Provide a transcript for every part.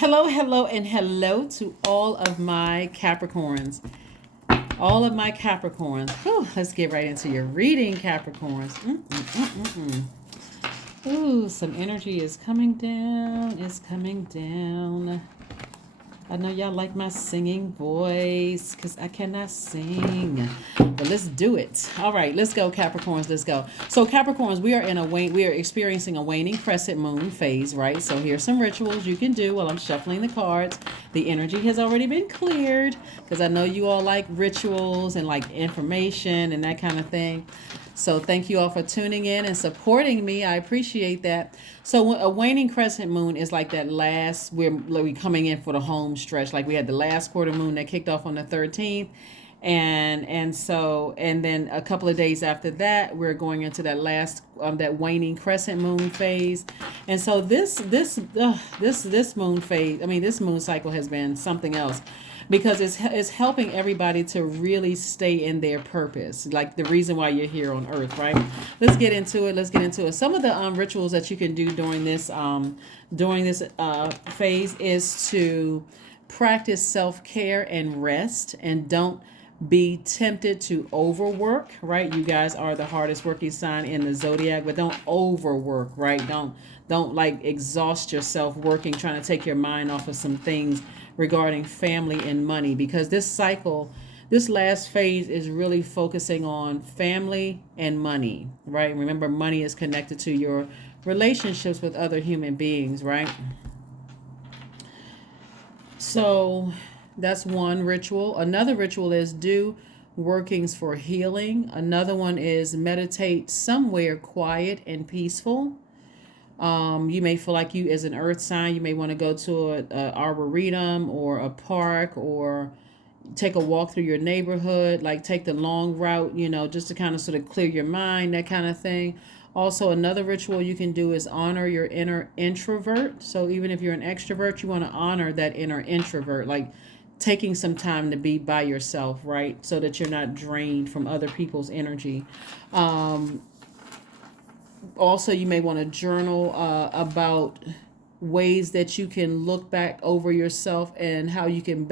Hello, hello, and hello to all of my Capricorns. All of my Capricorns. Whew, let's get right into your reading, Capricorns. Ooh, some energy is coming down. It's coming down. I know y'all like my singing voice because I cannot sing. But let's do it. All right, let's go, Capricorns. Let's go. So, Capricorns, we are experiencing a waning crescent moon phase, right? So, here's some rituals you can do while I'm shuffling the cards. The energy has already been cleared because I know you all like rituals and like information and that kind of thing. So thank you all for tuning in and supporting me. I appreciate that. So a waning crescent moon is like that last, we're coming in for the home stretch. Like we had the last quarter moon that kicked off on the 13th. And then a couple of days after that, we're going into that last that waning crescent moon phase. And so this moon phase, this moon cycle has been something else because it's helping everybody to really stay in their purpose, like the reason why you're here on earth, right? Let's get into it. Some of the rituals that you can do during this phase is to practice self-care and rest, and don't be tempted to overwork, right? You guys are the hardest working sign in the zodiac, but don't overwork, right? Don't like exhaust yourself working, trying to take your mind off of some things regarding family and money, because this last phase is really focusing on family and money, right? Remember, money is connected to your relationships with other human beings, right? So that's one ritual. Another ritual is do workings for healing. Another one is meditate somewhere quiet and peaceful. You may feel like, you as an earth sign, you may want to go to a arboretum or a park, or take a walk through your neighborhood, like take the long route, just to kind of sort of clear your mind, that kind of thing. Also, another ritual you can do is honor your inner introvert. So even if you're an extrovert, you want to honor that inner introvert, like taking some time to be by yourself, right? So that you're not drained from other people's energy. Also, you may want to journal about ways that you can look back over yourself and how you can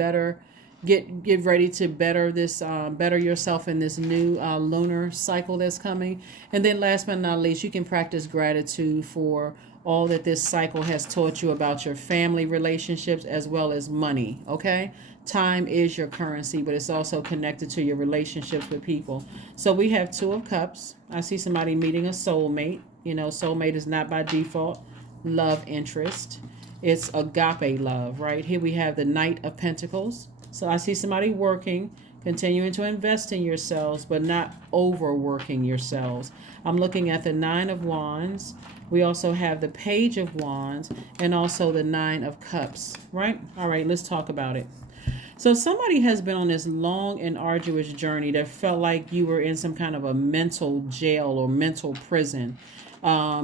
get ready to better yourself in this new lunar cycle that's coming. And then last but not least, you can practice gratitude for all that this cycle has taught you about your family relationships as well as money. Okay, time is your currency, but it's also connected to your relationships with people. So we have Two of Cups. I see somebody meeting a soulmate. Soulmate is not by default love interest. It's agape love, right? Here we have the Knight of Pentacles. So I see somebody working, continuing to invest in yourselves, but not overworking yourselves. I'm looking at the Nine of Wands. We also have the Page of Wands and also the Nine of Cups, right? All right, let's talk about it. So somebody has been on this long and arduous journey that felt like you were in some kind of a mental jail or mental prison,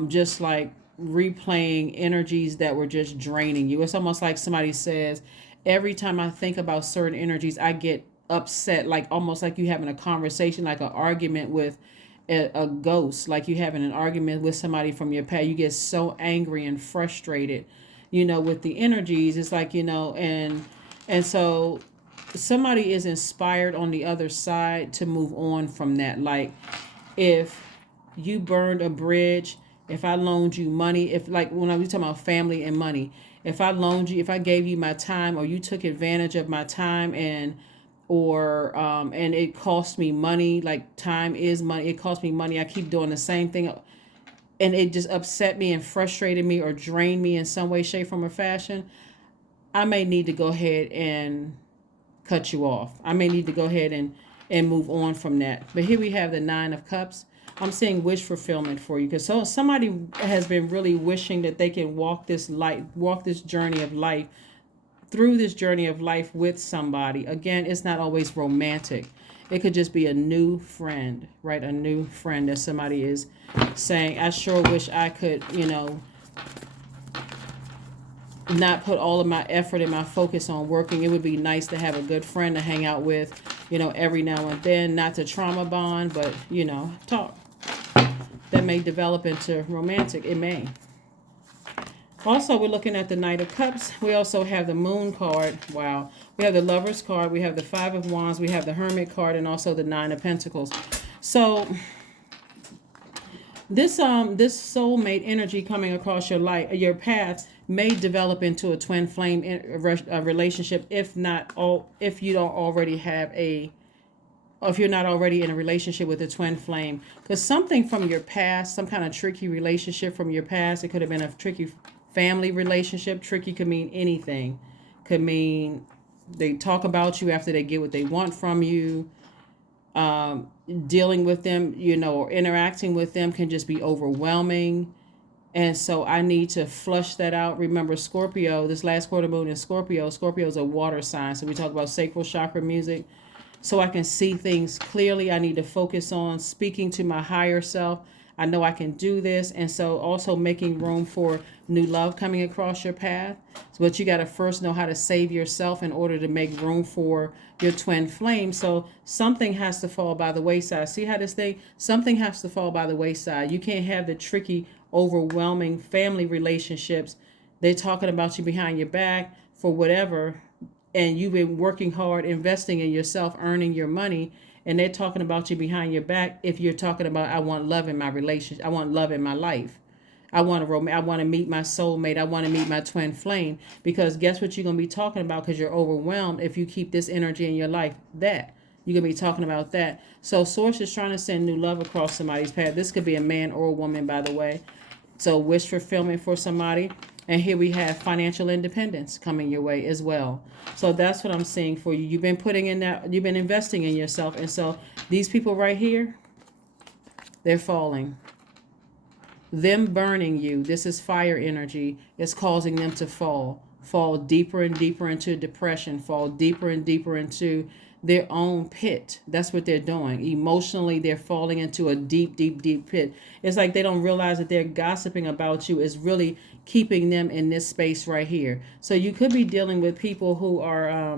just like replaying energies that were just draining you. It's almost like somebody says, every time I think about certain energies, I get upset, like almost like you having a conversation, like an argument with a ghost, like you having an argument with somebody from your past. You get so angry and frustrated, with the energies. It's like, and so somebody is inspired on the other side to move on from that. Like if you burned a bridge, if I loaned you money, if like when I was talking about family and money, if I gave you my time, or you took advantage of my time, and it cost me money, like time is money, it cost me money, I keep doing the same thing, and it just upset me and frustrated me or drained me in some way, shape, form, or fashion, I may need to go ahead and cut you off. I may need to go ahead and move on from that. But here we have the Nine of Cups. I'm seeing wish fulfillment for you, because somebody has been really wishing that they can walk this journey of life, through this journey of life with somebody. Again, it's not always romantic. It could just be a new friend, right? A new friend that somebody is saying, I sure wish I could, not put all of my effort and my focus on working. It would be nice to have a good friend to hang out with, every now and then, not to trauma bond, but, talk. That may develop into romantic. It may. Also, we're looking at the Knight of Cups. We also have the Moon card. Wow. We have the Lover's card. We have the Five of Wands. We have the Hermit card, and also the Nine of Pentacles. So this soulmate energy coming across your path may develop into a twin flame relationship, if you don't already have or if you're not already in a relationship with a twin flame. Because something from your past, some kind of tricky relationship from your past, it could have been a tricky family relationship. Tricky could mean anything. Could mean they talk about you after they get what they want from you. Dealing with them, or interacting with them can just be overwhelming. And so I need to flush that out. Remember, Scorpio, this last quarter moon is Scorpio. Scorpio is a water sign. So we talk about sacral chakra music. So I can see things clearly. I need to focus on speaking to my higher self. I know I can do this. And so also making room for new love coming across your path. But you got to first know how to save yourself in order to make room for your twin flame. So something has to fall by the wayside. See how this thing, something has to fall by the wayside. You can't have the tricky, overwhelming family relationships. They're talking about you behind your back for whatever. And you've been working hard, investing in yourself, earning your money, and they're talking about you behind your back. If you're talking about, I want love in my relationship, I want love in my life, I want to meet my soulmate, I want to meet my twin flame, because guess what you're going to be talking about, because you're overwhelmed. If you keep this energy in your life, that you're going to be talking about that. So Source is trying to send new love across somebody's path. This could be a man or a woman, by the way. So wish fulfillment for somebody. And here we have financial independence coming your way as well. So that's what I'm seeing for you. You've been putting in that, you've been investing in yourself. And so these people right here, they're falling. Them burning you, this is fire energy, is causing them to fall deeper and deeper into depression, fall deeper and deeper into their own pit. That's what they're doing. Emotionally, they're falling into a deep, deep, deep pit. It's like they don't realize that they're gossiping about you is really keeping them in this space right here. So you could be dealing with people who are,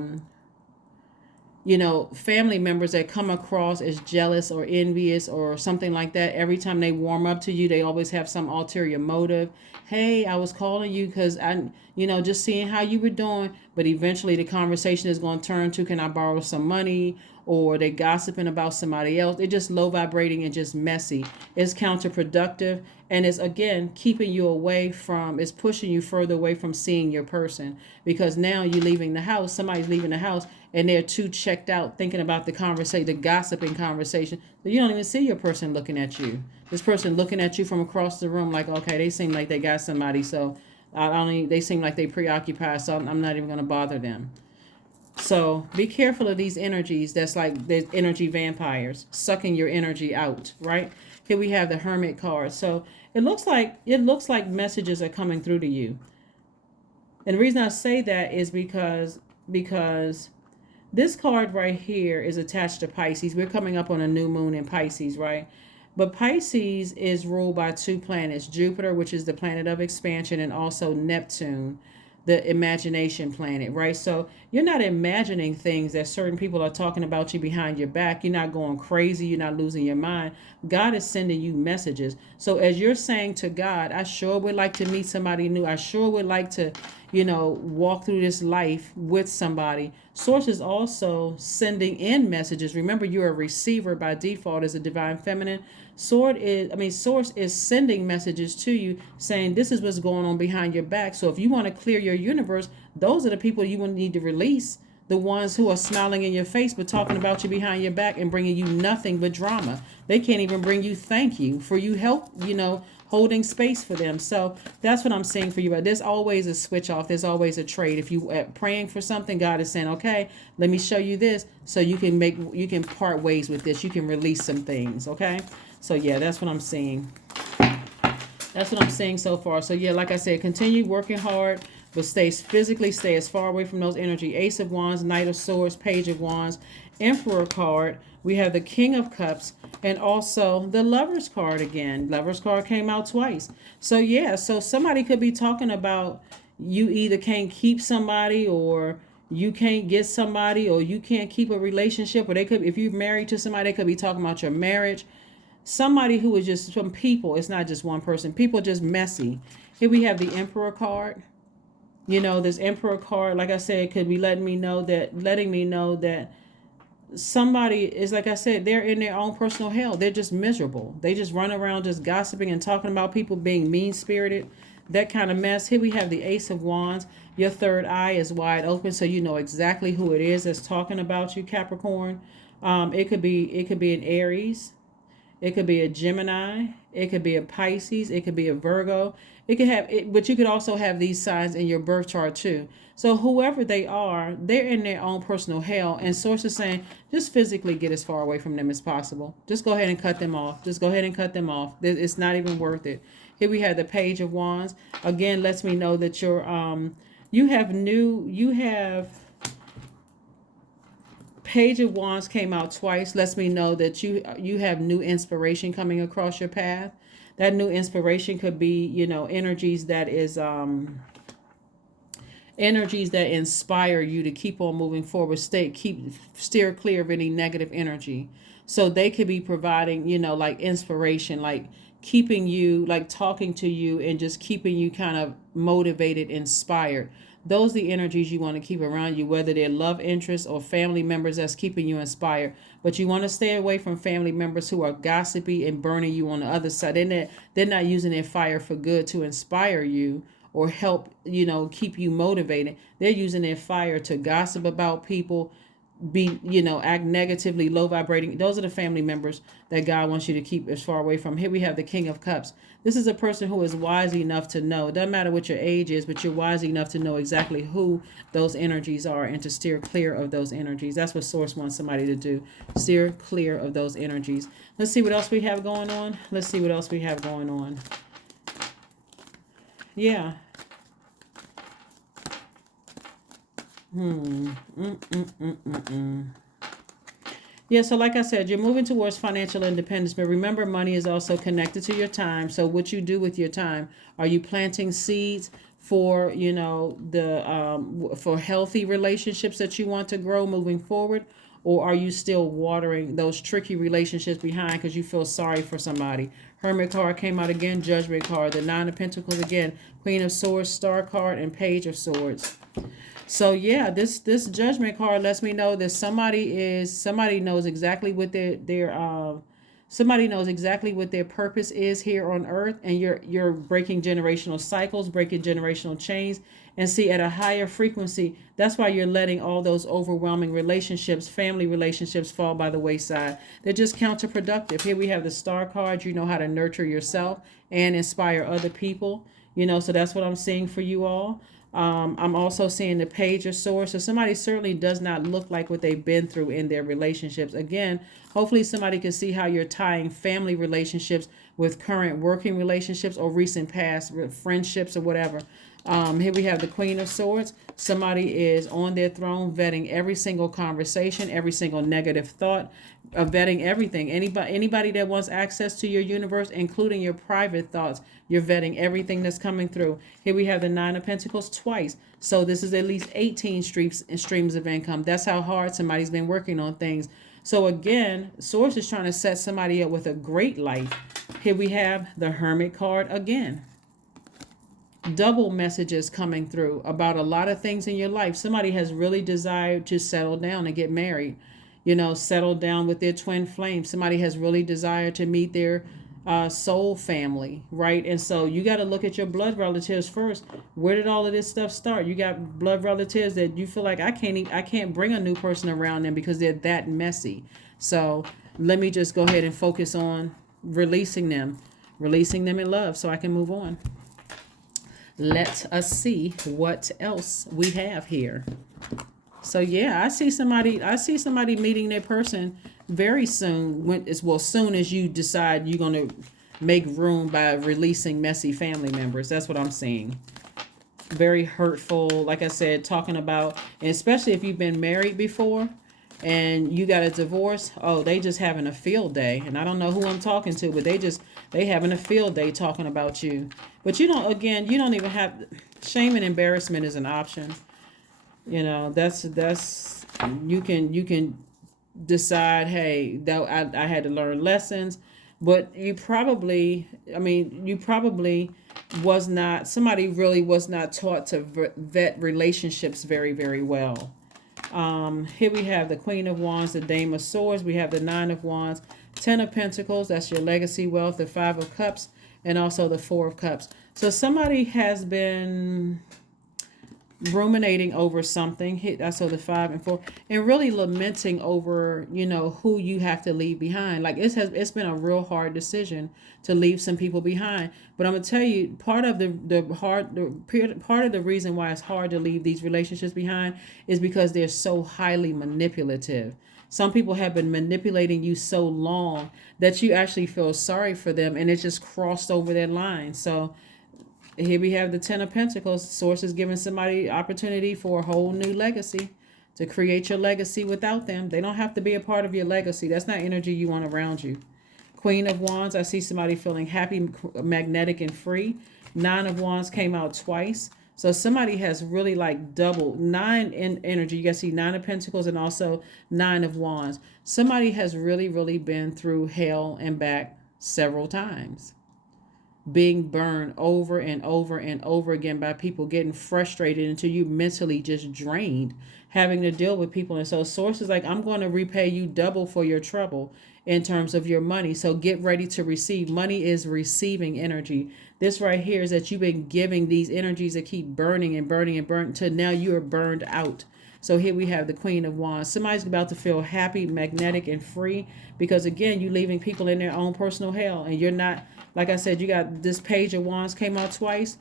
family members that come across as jealous or envious or something like that. Every time they warm up to you, they always have some ulterior motive. Hey, I was calling you because just seeing how you were doing. But eventually the conversation is going to turn to, can I borrow some money? Or they gossiping about somebody else. They're just low vibrating and just messy. It's counterproductive. And it's, again, keeping you away from, it's pushing you further away from seeing your person. Because now you're leaving the house, somebody's leaving the house, and they're too checked out thinking about the conversation, the gossiping conversation. So you don't even see your person looking at you. This person looking at you from across the room like, okay, they seem like they got somebody, so they seem like they preoccupied, so I'm not even going to bother them. So be careful of these energies. That's like the energy vampires sucking your energy out, right? Here we have the Hermit card. So it looks like messages are coming through to you. And the reason I say that is because this card right here is attached to Pisces. We're coming up on a new moon in Pisces, right? But Pisces is ruled by two planets, Jupiter, which is the planet of expansion, and also Neptune, the imagination planet, right? So you're not imagining things that certain people are talking about you behind your back. You're not going crazy. You're not losing your mind. God is sending you messages. So as you're saying to God, I sure would like to meet somebody new. I sure would like to, walk through this life with somebody. Source is also sending in messages. Remember, you're a receiver by default as a divine feminine. Source is sending messages to you saying this is what's going on behind your back. So if you want to clear your universe, those are the people you will need to release. The ones who are smiling in your face but talking about you behind your back and bringing you nothing but drama. They can't even bring you thank you for you help, holding space for them. So that's what I'm saying for you. But there's always a switch off. There's always a trade. If you are praying for something, God is saying, okay, let me show you this so you can part ways with this. You can release some things, okay? So yeah, that's what I'm seeing. That's what I'm seeing so far. So yeah, like I said, continue working hard, but stay as far away from those energy. Ace of Wands, Knight of Swords, Page of Wands, Emperor card. We have the King of Cups and also the Lover's card again. Lover's card came out twice. So yeah, so somebody could be talking about you either can't keep somebody or you can't get somebody or you can't keep a relationship, or they could, if you're married to somebody, they could be talking about your marriage. somebody who is just some people. It's not just one person. People just messy. Here we have the Emperor card. You know, this Emperor card, like I said, could be letting me know that somebody is, like I said, they're in their own personal hell. They're just miserable. They just run around just gossiping and talking about people, being mean spirited, that kind of mess. Here we have the Ace of Wands. Your third eye is wide open, so you know exactly who it is that's talking about you, Capricorn. It could be an Aries. It could be a Gemini. It could be a Pisces. It could be a Virgo. It could have it, but you could also have these signs in your birth chart too. So whoever they are, they're in their own personal hell. And Source is saying, just physically get as far away from them as possible. Just go ahead and cut them off. Just go ahead and cut them off. It's not even worth it. Here we have the Page of Wands. Again, lets me know that you have Page of Wands came out twice. Lets me know that you have new inspiration coming across your path. That new inspiration could be, energies that inspire you to keep on moving forward. Steer clear of any negative energy. So they could be providing, like inspiration, like keeping you, like talking to you and just keeping you kind of motivated, inspired. Those are the energies you want to keep around you, whether they're love interests or family members that's keeping you inspired. But you want to stay away from family members who are gossipy and burning you on the other side. They're not using their fire for good to inspire you or help, keep you motivated. They're using their fire to gossip about people, act negatively, low vibrating. Those are the family members that God wants you to keep as far away from. Here we have the King of Cups. This is a person who is wise enough to know. It doesn't matter what your age is, but you're wise enough to know exactly who those energies are and to steer clear of those energies. That's what Source wants somebody to do. Steer clear of those energies. Let's see what else we have going on. Yeah. Yeah, so like I said, you're moving towards financial independence, but remember, money is also connected to your time. So what you do with your time, are you planting seeds for, for healthy relationships that you want to grow moving forward? Or are you still watering those tricky relationships behind because you feel sorry for somebody? Hermit card came out again, Judgment card, the Nine of Pentacles again, Queen of Swords, Star card, and Page of Swords. So yeah, this Judgment card lets me know that somebody knows exactly what somebody knows exactly what their purpose is here on earth, and you're breaking generational cycles, breaking generational chains, and see at a higher frequency. That's why you're letting all those overwhelming relationships, family relationships, fall by the wayside. They're just counterproductive. Here we have the Star card. You know how to nurture yourself and inspire other people. So that's what I'm seeing for you all. I'm also seeing the Page of Swords. So somebody certainly does not look like what they've been through in their relationships. Again, hopefully somebody can see how you're tying family relationships with current working relationships or recent past friendships or whatever. Here we have the Queen of Swords. Somebody is on their throne vetting every single conversation, every single negative thought, vetting everything. Anybody that wants access to your universe, including your private thoughts, you're vetting everything that's coming through. Here we have the Nine of Pentacles twice. So this is at least 18 streams of income. That's how hard somebody's been working on things. So again, Source is trying to set somebody up with a great life. Here we have the Hermit card again. Double messages coming through about a lot of things in your life. Somebody has really desired to settle down and get married, settle down with their twin flame. Somebody has really desired to meet their soul family, right? And so you got to look at your blood relatives first. Where did all of this stuff start? You got blood relatives that you feel like I can't bring a new person around them because they're that messy. So let me just go ahead and focus on releasing them in love so I can move on. Let us see what else we have here. So yeah, I see somebody meeting their person very soon. Soon as you decide you're going to make room by releasing messy family members. That's what I'm seeing. Very hurtful, like I said, talking about, and especially if you've been married before and you got a divorce, they just having a field day. And I don't know who I'm talking to, but they having a field day talking about you. But you don't even have, shame and embarrassment is an option. That's you can decide, hey, that I had to learn lessons. But you probably, was not, somebody really was not taught to vet relationships very, very well. Here we have the Queen of Wands, the Dame of Swords. We have the Nine of Wands, Ten of Pentacles. That's your legacy wealth, the Five of Cups, and also the Four of Cups. So somebody has been ruminating over something. I saw the 5 and 4, and really lamenting over, who you have to leave behind. Like it's been a real hard decision to leave some people behind. But I'm gonna tell you, part of part of the reason why it's hard to leave these relationships behind is because they're so highly manipulative. Some people have been manipulating you so long that you actually feel sorry for them, and it just crossed over that line. So here we have the Ten of Pentacles. Source is giving somebody opportunity for a whole new legacy, to create your legacy without them. They don't have to be a part of your legacy. That's not energy you want around you. Queen of Wands, I see somebody feeling happy, magnetic, and free. Nine of Wands came out twice. So somebody has really like double 9 in energy. You guys see 9 of Pentacles and also 9 of Wands. Somebody has really, really been through hell and back several times, being burned over and over and over again by people, getting frustrated until you mentally just drained, having to deal with people. And so source is like, I'm going to repay you double for your trouble in terms of your money. So get ready to receive. Money is receiving energy. This right here is that you've been giving these energies that keep burning and burning and burning until now you are burned out. So here we have the Queen of Wands. Somebody's about to feel happy, magnetic, and free, because again, you're leaving people in their own personal hell, and you're not. Like I said, you got this Page of Wands came out twice.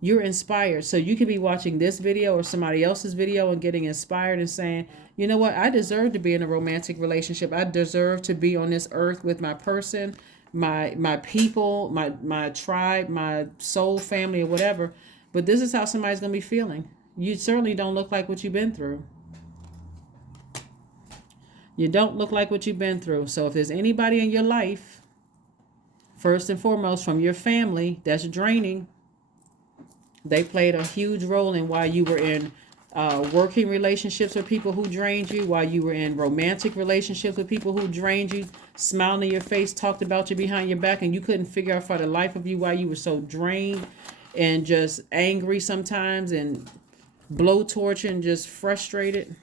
You're inspired. So you could be watching this video or somebody else's video and getting inspired and saying, you know what? I deserve to be in a romantic relationship. I deserve to be on this earth with my person, my people, my tribe, my soul family, or whatever. But this is how somebody's going to be feeling. You certainly don't look like what you've been through. You don't look like what you've been through. So if there's anybody in your life, first and foremost, from your family, that's draining. They played a huge role in why you were in working relationships with people who drained you, while you were in romantic relationships with people who drained you, smiled in your face, talked about you behind your back, and you couldn't figure out for the life of you why you were so drained and just angry sometimes and blowtorch and just frustrated.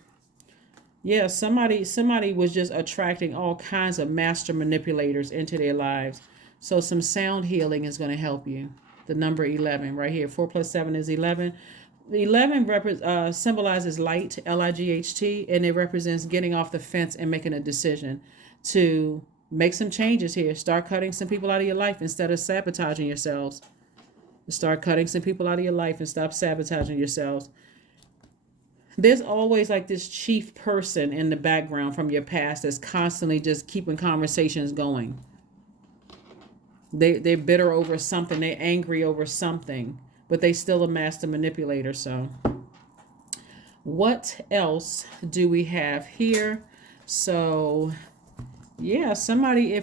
Yeah, somebody was just attracting all kinds of master manipulators into their lives. So some sound healing is going to help you. The number 11 right here. 4 plus 7 is 11. The 11 symbolizes light, Light, and it represents getting off the fence and making a decision to make some changes here. Start cutting some people out of your life instead of sabotaging yourselves. Start cutting some people out of your life and stop sabotaging yourselves. There's always like this chief person in the background from your past that's constantly just keeping conversations going. They're bitter over something. They're angry over something, but they still a master manipulator. So what else do we have here? So yeah, somebody,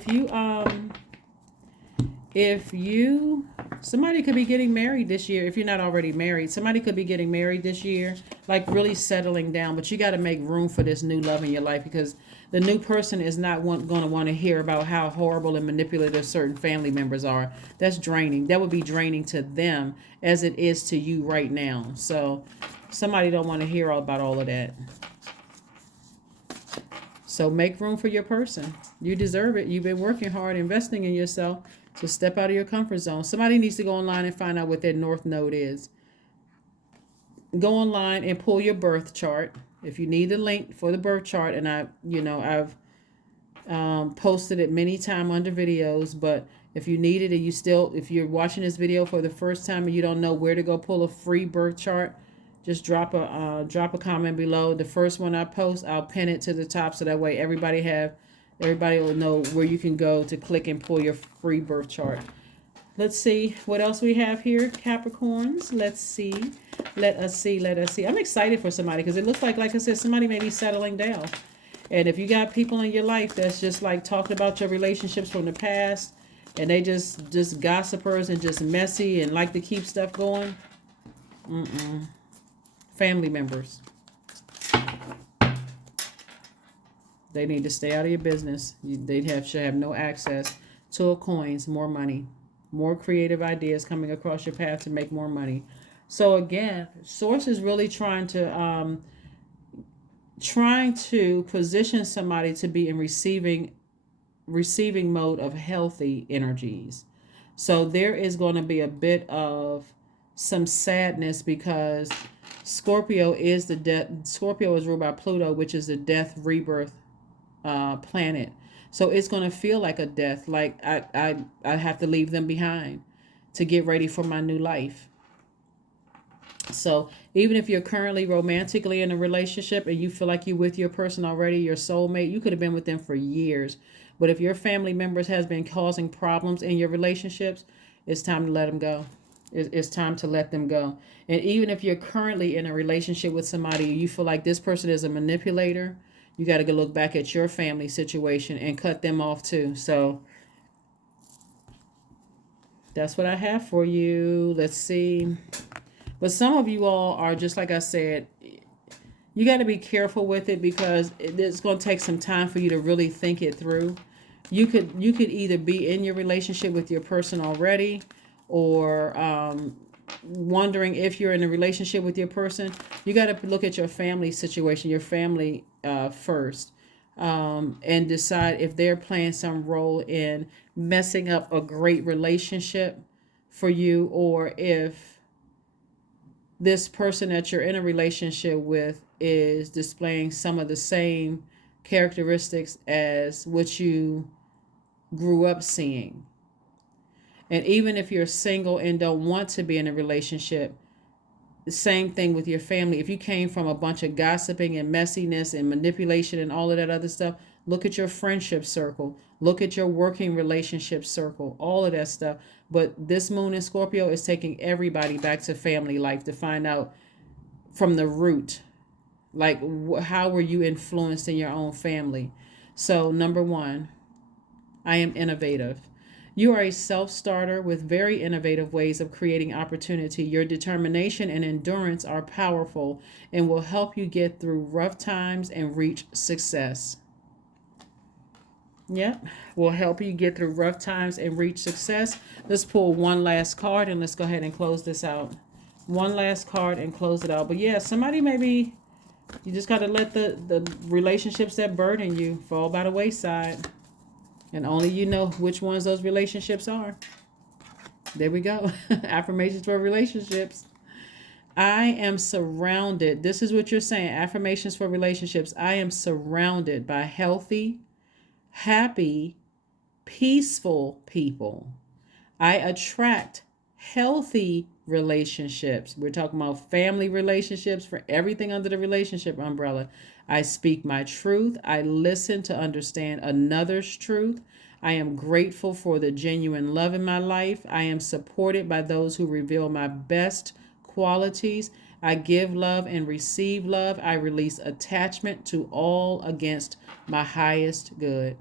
somebody could be getting married this year. If you're not already married, somebody could be getting married this year, like really settling down. But you got to make room for this new love in your life, because the new person is not going to want to hear about how horrible and manipulative certain family members are. That's draining. That would be draining to them as it is to you right now. So somebody don't want to hear all about all of that. So make room for your person. You deserve it. You've been working hard, investing in yourself. So step out of your comfort zone. Somebody needs to go online and find out what their North Node is. Go online and pull your birth chart. If you need the link for the birth chart, and I've posted it many times under videos, but if you need it and if you're watching this video for the first time and you don't know where to go pull a free birth chart, just drop a comment below. The first one I post, I'll pin it to the top so that way everybody will know where you can go to click and pull your free birth chart. Let's see what else we have here, Capricorns. Let us see. I'm excited for somebody because it looks like I said, somebody may be settling down. And if you got people in your life that's just like talking about your relationships from the past, and they just gossipers and just messy and like to keep stuff going, family members, they need to stay out of your business. Should have no access Two of Coins, more money, more creative ideas coming across your path to make more money. So again, Source is really trying to position somebody to be in receiving mode of healthy energies. So there is going to be a bit of some sadness because Scorpio is ruled by Pluto, which is the death rebirth planet. So it's going to feel like a death, like I have to leave them behind to get ready for my new life. So even if you're currently romantically in a relationship and you feel like you're with your person already, your soulmate, you could have been with them for years. But if your family members has been causing problems in your relationships, it's time to let them go. It's time to let them go. And even if you're currently in a relationship with somebody, you feel like this person is a manipulator, you got to go look back at your family situation and cut them off too. So that's what I have for you. Let's see. But some of you all are just like I said, you got to be careful with it because it's going to take some time for you to really think it through. You could either be in your relationship with your person already, or wondering if you're in a relationship with your person. You got to look at your family situation, your family first, and decide if they're playing some role in messing up a great relationship for you, or if this person that you're in a relationship with is displaying some of the same characteristics as what you grew up seeing. And even if you're single and don't want to be in a relationship, the same thing with your family. If you came from a bunch of gossiping and messiness and manipulation and all of that other stuff, look at your friendship circle. Look at your working relationship circle, all of that stuff. But this moon in Scorpio is taking everybody back to family life to find out from the root, like how were you influenced in your own family. So number one, I am innovative. You are a self-starter with very innovative ways of creating opportunity. Your determination and endurance are powerful and will help you get through rough times and reach success. Yep, will help you get through rough times and reach success. Let's pull one last card and let's go ahead and close this out. One last card and close it out. But yeah, somebody maybe you just got to let the relationships that burden you fall by the wayside. And only you know which ones those relationships are. There we go. Affirmations for relationships. I am surrounded. This is what you're saying. Affirmations for relationships. I am surrounded by healthy, happy, peaceful people. I attract healthy relationships. We're talking about family relationships, for everything under the relationship umbrella. I speak my truth. I listen to understand another's truth. I am grateful for the genuine love in my life. I am supported by those who reveal my best qualities. I give love and receive love. I release attachment to all against my highest good.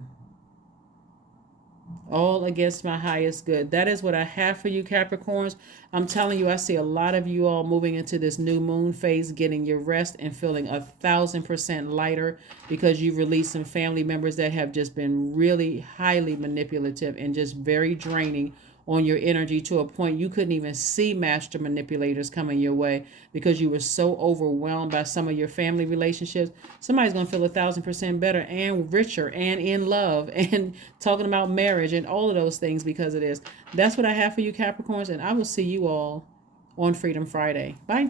All against my highest good. That is what I have for you, Capricorns. I'm telling you, I see a lot of you all moving into this new moon phase, getting your rest and feeling 1,000% lighter because you released some family members that have just been really highly manipulative and just very draining on your energy, to a point you couldn't even see master manipulators coming your way because you were so overwhelmed by some of your family relationships. Somebody's going to feel 1,000% better and richer and in love and talking about marriage and all of those things because of this. That's what I have for you, Capricorns, and I will see you all on Freedom Friday. Bye.